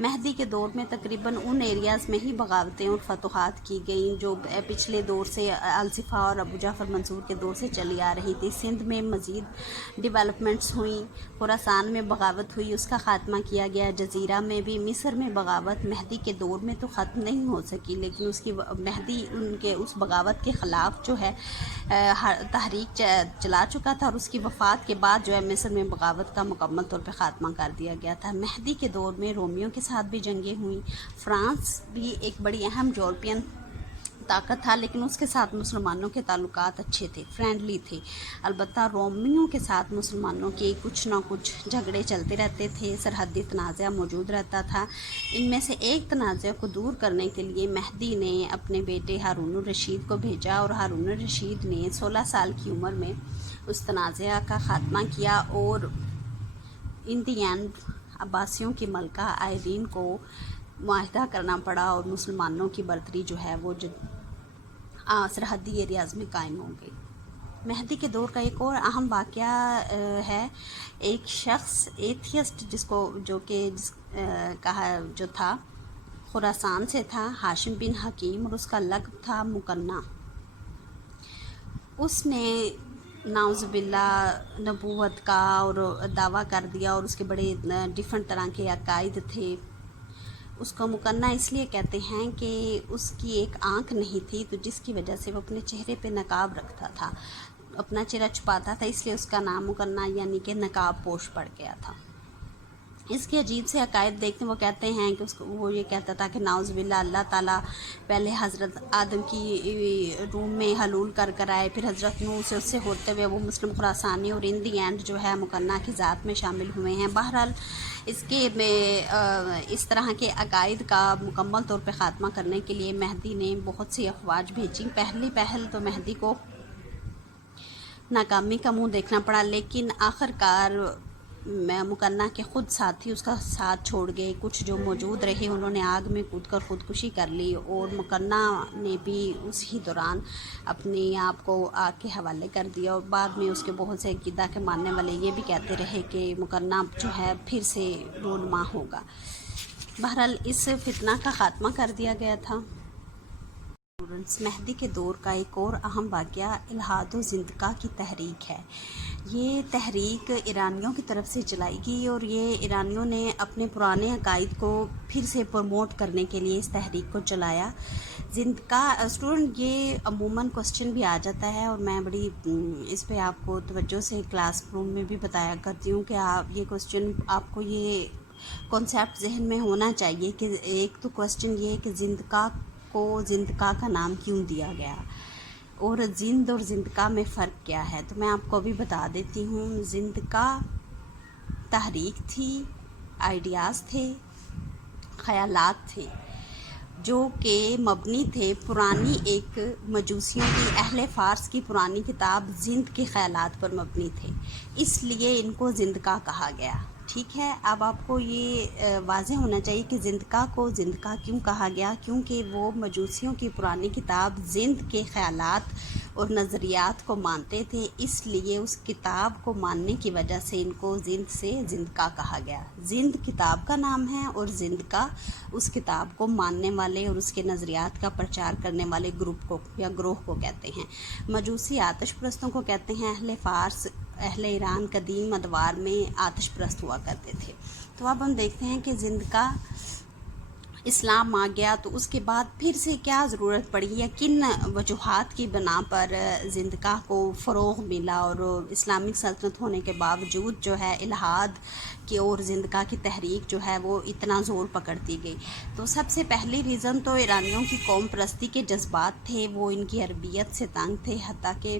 مہدی کے دور میں تقریباً ان ایریاز میں ہی بغاوتیں اور فتوحات کی گئیں جو پچھلے دور سے الصفا اور ابو جعفر منصور کے دور سے چلی آ رہی تھی. سندھ میں مزید ڈیولپمنٹس ہوئیں، خراسان میں بغاوت ہوئی، اس کا خاتمہ کیا گیا. جزیرہ میں بھی، مصر میں بغاوت مہدی کے دور میں تو ختم نہیں ہو سکی، لیکن اس کی مہدی ان کے اس بغاوت کے خلاف جو ہے تحریک چلا چکا تھا، اور اس کی وفات کے بعد جو ہے مصر میں بغاوت کا مکمل طور پہ خاتمہ کر دیا گیا تھا. مہدی کے دور میں رومیوں کے ساتھ بھی جنگیں ہوئیں. فرانس بھی ایک بڑی اہم یورپین طاقت تھا، لیکن اس کے ساتھ مسلمانوں کے تعلقات اچھے تھے، فرینڈلی تھے. البتہ رومیوں کے ساتھ مسلمانوں کے کچھ نہ کچھ جھگڑے چلتے رہتے تھے، سرحدی تنازع موجود رہتا تھا. ان میں سے ایک تنازع کو دور کرنے کے لیے مہدی نے اپنے بیٹے ہارون الرشید کو بھیجا، اور ہارون الرشید نے 16 سال کی عمر میں اس تنازع کا خاتمہ کیا، اور ان دی اینڈ عباسیوں کی ملکہ آئرین کو معاہدہ کرنا پڑا، اور مسلمانوں کی برتری جو ہے وہ سرحدی ایریاز میں قائم ہو گئی. مہدی کے دور کا ایک اور اہم واقعہ ہے. ایک شخص ایتھیسٹ جو تھا خراسان سے تھا، ہاشم بن حکیم، اور اس کا لقب تھا مکنہ. اس نے نعوذ باللہ نبوت کا اور دعویٰ کر دیا، اور اس کے بڑے ڈیفرنٹ طرح کے عقائد تھے. اس کو مکنہ اس لیے کہتے ہیں کہ اس کی ایک آنکھ نہیں تھی، تو جس کی وجہ سے وہ اپنے چہرے پہ نقاب رکھتا تھا، اپنا چہرہ چھپاتا تھا، اس لیے اس کا نام مکنہ یعنی کہ نقاب پوش پڑ گیا تھا. اس کے عجیب سے عقائد دیکھتے وہ کہتے ہیں کہ وہ یہ کہتا تھا کہ نعوذ باللہ اللہ تعالیٰ پہلے حضرت آدم کی روم میں حلول کر آئے، پھر حضرت نوح سے اس سے ہوتے ہوئے وہ مسلم خراسانی اور ان دی اینڈ جو ہے مکنہ کی ذات میں شامل ہوئے ہیں. بہرحال اس طرح کے عقائد کا مکمل طور پہ خاتمہ کرنے کے لیے مہدی نے بہت سی افواج بھیجی. پہل تو مہدی کو ناکامی کا منہ دیکھنا پڑا، لیکن آخرکار مکنہ کے خود ساتھی اس کا ساتھ چھوڑ گئے. کچھ جو موجود رہے انہوں نے آگ میں کود کر خودکشی کر لی، اور مکنہ نے بھی اسی دوران اپنے آپ کو آگ کے حوالے کر دیا. اور بعد میں اس کے بہت سے عقیدہ کے ماننے والے یہ بھی کہتے رہے کہ مکنہ جو ہے پھر سے رونما ہوگا. بہرحال اس فتنہ کا خاتمہ کر دیا گیا تھا. مہدی کے دور کا ایک اور اہم واقعہ الہاد و زندقہ کی تحریک ہے. یہ تحریک ایرانیوں کی طرف سے چلائی گئی، اور یہ ایرانیوں نے اپنے پرانے عقائد کو پھر سے پروموٹ کرنے کے لیے اس تحریک کو چلایا. زندقہ اسٹوڈنٹ یہ عموماً کوسچن بھی آ جاتا ہے، اور میں بڑی اس پہ آپ کو توجہ سے کلاس روم میں بھی بتایا کرتی ہوں کہ آپ یہ کوسچن آپ کو یہ کانسیپٹ ذہن میں ہونا چاہیے کہ ایک تو کوسچن یہ ہے کہ زندقہ کو زندقہ کا نام کیوں دیا گیا، اور زند اور زندقہ میں فرق کیا ہے. تو میں آپ کو ابھی بتا دیتی ہوں. زندقہ تحریک تھی، آئیڈیاز تھے، خیالات تھے جو کہ مبنی تھے پرانی ایک مجوسیوں کی اہل فارس کی پرانی کتاب زند کے خیالات پر مبنی تھے، اس لیے ان کو زندقہ کہا گیا. ٹھیک ہے، اب آپ کو یہ واضح ہونا چاہیے کہ زندقہ کو زندقہ کیوں کہا گیا، کیونکہ وہ مجوسیوں کی پرانی کتاب زند کے خیالات اور نظریات کو مانتے تھے، اس لیے اس کتاب کو ماننے کی وجہ سے ان کو زند سے زندقہ کہا گیا. زند کتاب کا نام ہے، اور زندقہ اس کتاب کو ماننے والے اور اس کے نظریات کا پرچار کرنے والے گروپ کو یا گروہ کو کہتے ہیں. مجوسی آتش پرستوں کو کہتے ہیں. اہل فارس، اہل ایران قدیم ادوار میں آتش پرست ہوا کرتے تھے. تو اب ہم دیکھتے ہیں کہ زندقہ اسلام آ گیا تو اس کے بعد پھر سے کیا ضرورت پڑی یا کن وجوہات کی بنا پر زندقہ کو فروغ ملا، اور اسلامک سلطنت ہونے کے باوجود جو ہے الہاد کی اور زندقہ کی تحریک جو ہے وہ اتنا زور پکڑتی گئی. تو سب سے پہلی ریزن تو ایرانیوں کی قوم پرستی کے جذبات تھے. وہ ان کی عربیت سے تنگ تھے، حتیٰ کہ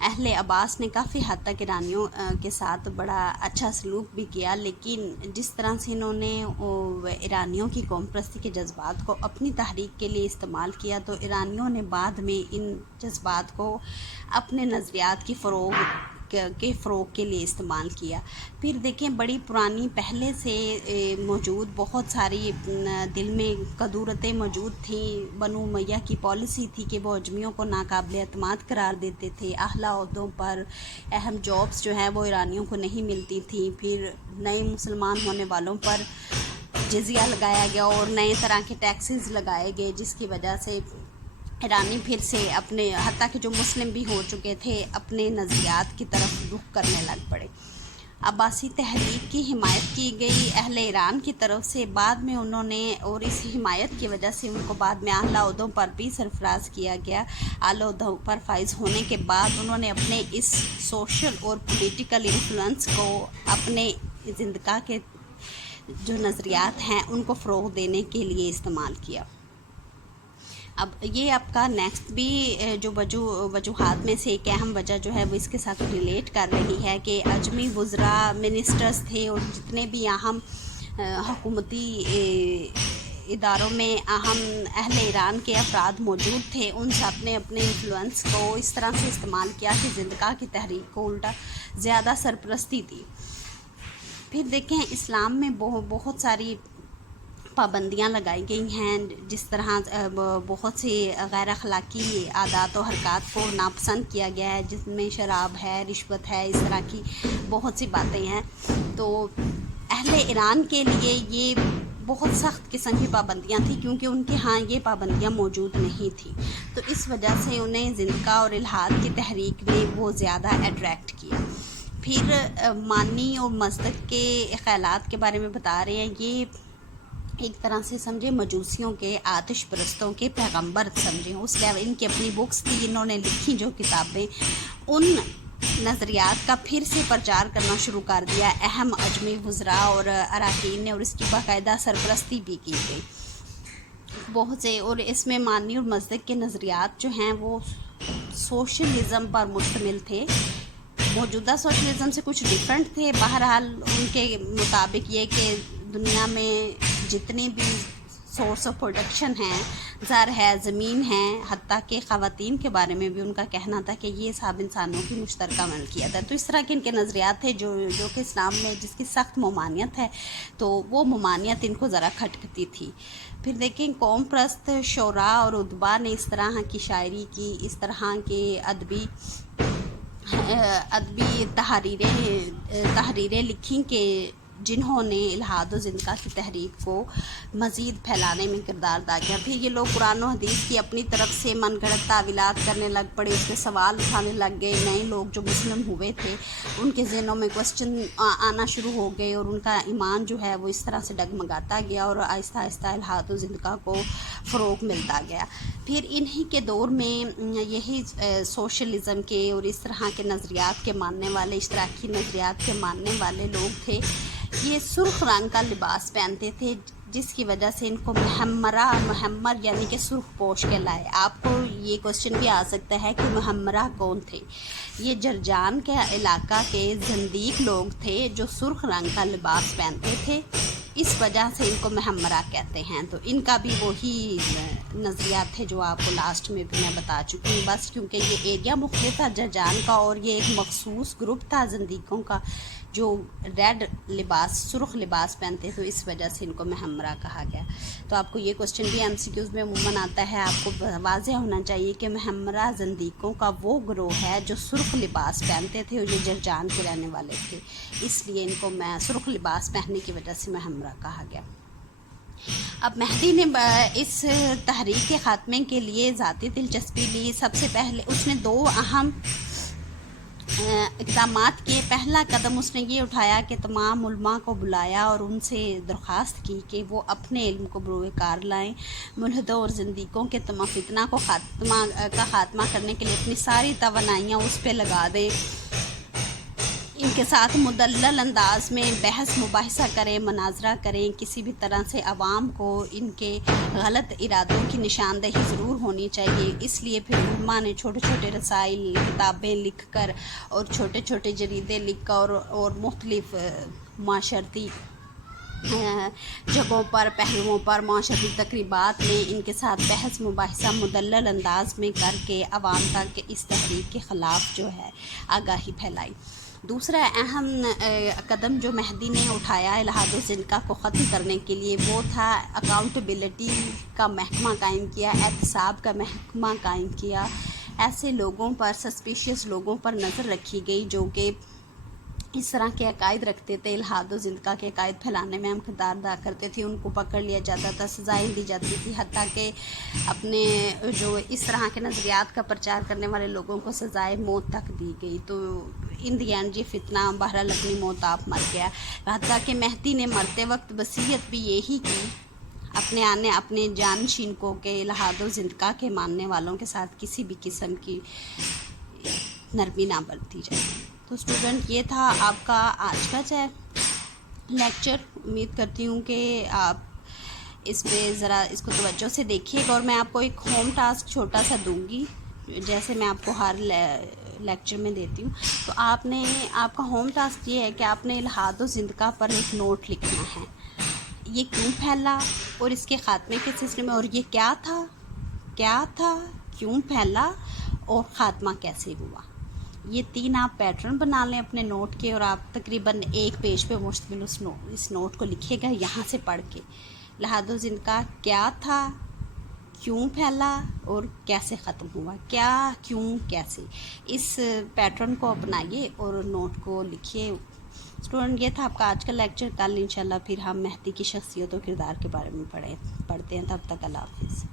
اہل عباس نے کافی حد تک ایرانیوں کے ساتھ بڑا اچھا سلوک بھی کیا، لیکن جس طرح سے انہوں نے ایرانیوں کی قوم پرستی کے جذبات کو اپنی تحریک کے لیے استعمال کیا، تو ایرانیوں نے بعد میں ان جذبات کو اپنے نظریات کی فروغ کے فروغ کے لیے استعمال کیا۔ پھر دیکھیں بڑی پرانی پہلے سے موجود بہت ساری دل میں قدورتیں موجود تھیں۔ بنو امیہ کی پالیسی تھی کہ وہ اجمیوں کو ناقابل اعتماد قرار دیتے تھے، اعلیٰ عہدوں پر اہم جابس جو ہیں وہ ایرانیوں کو نہیں ملتی تھیں۔ پھر نئے مسلمان ہونے والوں پر جزیہ لگایا گیا اور نئے طرح کے ٹیکسز لگائے گئے، جس کی وجہ سے ایرانی پھر سے اپنے، حتیٰ کہ جو مسلم بھی ہو چکے تھے، اپنے نظریات کی طرف رخ کرنے لگ پڑے۔ عباسی تحریک کی حمایت کی گئی اہل ایران کی طرف سے، بعد میں انہوں نے، اور اس حمایت کی وجہ سے ان کو بعد میں اعلیٰ عہدوں پر بھی سرفراز کیا گیا۔ اعلیٰ عہدوں پر فائز ہونے کے بعد انہوں نے اپنے اس سوشل اور پولیٹیکل انفلوئنس کو اپنے زندگاہ کے جو نظریات ہیں ان کو فروغ دینے کے لیے استعمال کیا۔ اب یہ آپ کا نیکسٹ بھی جو وجوہات میں سے ایک اہم وجہ جو ہے وہ اس کے ساتھ ریلیٹ کر رہی ہے کہ اجمی وزراء، منسٹرز تھے اور جتنے بھی اہم حکومتی اداروں میں اہم اہل ایران کے افراد موجود تھے، ان سب نے اپنے انفلوئنس کو اس طرح سے استعمال کیا کہ زندگاہ کی تحریک کو الٹا زیادہ سرپرستی دی۔ پھر دیکھیں اسلام میں بہت ساری پابندیاں لگائی گئی ہیں، جس طرح بہت سی غیر اخلاقی عادات و حرکات کو ناپسند کیا گیا ہے، جس میں شراب ہے، رشوت ہے، اس طرح کی بہت سی باتیں ہیں۔ تو اہل ایران کے لیے یہ بہت سخت قسم کی پابندیاں تھیں، کیونکہ ان کے ہاں یہ پابندیاں موجود نہیں تھیں، تو اس وجہ سے انہیں زندگاہ اور الحاد کی تحریک نے وہ زیادہ اٹریکٹ کیا۔ پھر مانی اور مصدق کے خیالات کے بارے میں بتا رہے ہیں، یہ ایک طرح سے سمجھے مجوسیوں کے، آتش پرستوں کے پیغمبر سمجھیں، اس لیے ان کی اپنی بکس تھی، انہوں نے لکھی جو کتابیں، ان نظریات کا پھر سے پرچار کرنا شروع کر دیا اہم اجمی وزراء اور اراکین نے، اور اس کی باقاعدہ سرپرستی بھی کی گئی بہت سے۔ اور اس میں مانی اور مصدق کے نظریات جو ہیں وہ سوشلزم پر مشتمل تھے، موجودہ سوشلزم سے کچھ ڈیفرنٹ تھے۔ بہرحال ان کے مطابق یہ کہ دنیا میں جتنی بھی سورس آف پروڈکشن ہیں، زر ہے، زمین ہے، حتیٰ کہ خواتین کے بارے میں بھی ان کا کہنا تھا کہ یہ سب انسانوں کی مشترکہ ملکیت ہے۔ تو اس طرح کے ان کے نظریات تھے جو کہ اسلام میں جس کی سخت ممانعت ہے، تو وہ ممانعت ان کو ذرا کھٹکتی تھی۔ پھر دیکھیں قوم پرست شعراء اور ادبا نے اس طرح کی شاعری کی، اس طرح کے ادبی تحریریں لکھی کہ جنہوں نے الحاد و زندگاہ کی تحریک کو مزید پھیلانے میں کردار ادا کیا۔ پھر یہ لوگ قرآن و حدیث کی اپنی طرف سے من گھڑت تعویلات کرنے لگ پڑے، اس میں سوال اٹھانے لگ گئے۔ نئے لوگ جو مسلم ہوئے تھے ان کے ذہنوں میں کوسچن آنا شروع ہو گئے، اور ان کا ایمان جو ہے وہ اس طرح سے ڈگمگاتا گیا، اور آہستہ آہستہ الحاد و زندگاہ کو فروغ ملتا گیا۔ پھر انہی کے دور میں یہی سوشلزم کے اور اس طرح کے نظریات کے ماننے والے، اشتراکی نظریات کے ماننے والے لوگ تھے، یہ سرخ رنگ کا لباس پہنتے تھے، جس کی وجہ سے ان کو محمر یعنی کہ سرخ پوش کہلائے۔ آپ کو یہ کوسچن بھی آ سکتا ہے کہ محمرہ کون تھے؟ یہ جرجان کے علاقہ کے زندیق لوگ تھے جو سرخ رنگ کا لباس پہنتے تھے، اس وجہ سے ان کو محمرہ کہتے ہیں۔ تو ان کا بھی وہی نظریات تھے جو آپ کو لاسٹ میں بھی میں بتا چکی ہوں، بس کیونکہ یہ ایریا مختلف تھا جرجان کا، اور یہ ایک مخصوص گروپ تھا زندیقوں کا جو ریڈ لباس، سرخ لباس پہنتے، تو اس وجہ سے ان کو محمرہ کہا گیا۔ تو آپ کو یہ کوسچن بھی ایم سی کیوز میں عموماً آتا ہے، آپ کو واضح ہونا چاہیے کہ محمرہ زندیقوں کا وہ گروہ ہے جو سرخ لباس پہنتے تھے، اور یہ جرجان کے رہنے والے تھے، اس لیے ان کو سرخ لباس پہننے کی وجہ سے محمرہ کہا گیا۔ اب مہدی نے اس تحریک کے خاتمے کے لیے ذاتی دلچسپی لی۔ سب سے پہلے اس نے 2 اہم اقدامات کیے۔ پہلا قدم اس نے یہ اٹھایا کہ تمام علماء کو بلایا اور ان سے درخواست کی کہ وہ اپنے علم کو بروئے کار لائیں، ملحدوں اور زندیقوں کے فتنہ کا خاتمہ کرنے کے لیے اپنی ساری توانائیاں اس پہ لگا دیں، ان کے ساتھ مدلل انداز میں بحث مباحثہ کریں، مناظرہ کریں، کسی بھی طرح سے عوام کو ان کے غلط ارادوں کی نشاندہی ضرور ہونی چاہیے۔ اس لیے پھر علماء نے چھوٹے چھوٹے رسائل، کتابیں لکھ کر اور چھوٹے چھوٹے جریدے لکھ کر اور مختلف معاشرتی جگہوں پر، پہلوؤں پر، معاشرتی تقریبات میں ان کے ساتھ بحث مباحثہ مدلل انداز میں کر کے عوام تک اس تحریک کے خلاف جو ہے آگاہی پھیلائی۔ دوسرا اہم قدم جو مہدی نے اٹھایا الحاد و زندقہ کو ختم کرنے کے لیے وہ تھا اکاؤنٹیبلٹی کا محکمہ قائم کیا، احتساب کا محکمہ قائم کیا۔ ایسے لوگوں پر، سسپیشیس لوگوں پر نظر رکھی گئی جو کہ اس طرح کے عقائد رکھتے تھے، الحاد و زندقہ کے عقائد پھیلانے میں ہم کردار ادا کرتے تھے، ان کو پکڑ لیا جاتا تھا، سزائیں دی جاتی تھی، حتیٰ کہ اپنے جو اس طرح کے نظریات کا پرچار کرنے والے لوگوں کو سزائے موت تک دی گئی۔ تو ان دی اینڈ یہ فتنہ بہرحال اپنی موت آپ مر گیا، حتیٰ کہ مہدی نے مرتے وقت وصیت بھی یہی کی اپنے جانشین کو کہ الحاد و زندقہ کے ماننے والوں کے ساتھ کسی بھی قسم کی نرمی نہ برتی جائے۔ تو اسٹوڈنٹ یہ تھا آپ کا آج کا لیکچر۔ امید کرتی ہوں کہ آپ اس پہ ذرا اس کو توجہ سے دیکھیے گا، اور میں آپ کو ایک ہوم ٹاسک چھوٹا سا دوں گی جیسے میں آپ کو ہر لیکچر میں دیتی ہوں۔ تو آپ کا ہوم ٹاسک یہ ہے کہ آپ نے الحاد و زندقہ پر ایک نوٹ لکھنا ہے، یہ کیوں پھیلا اور اس کے خاتمے کے سلسلے میں، اور یہ کیا تھا، کیوں پھیلا اور خاتمہ کیسے ہوا۔ یہ 3 آپ پیٹرن بنا لیں اپنے نوٹ کے، اور آپ تقریباً 1 پیج پہ مشتمل اس نوٹ کو لکھیے گا یہاں سے پڑھ کے۔ الحاد و زندقہ کیا تھا، کیوں پھیلا اور کیسے ختم ہوا، کیا، کیوں، کیسے، اس پیٹرن کو اپنائیے اور نوٹ کو لکھیے۔ اسٹوڈنٹ یہ تھا آپ کا آج کا لیکچر۔ کل انشاءاللہ پھر ہم مہدی کی شخصیت و کردار کے بارے میں پڑھتے ہیں۔ تب تک اللہ حافظ۔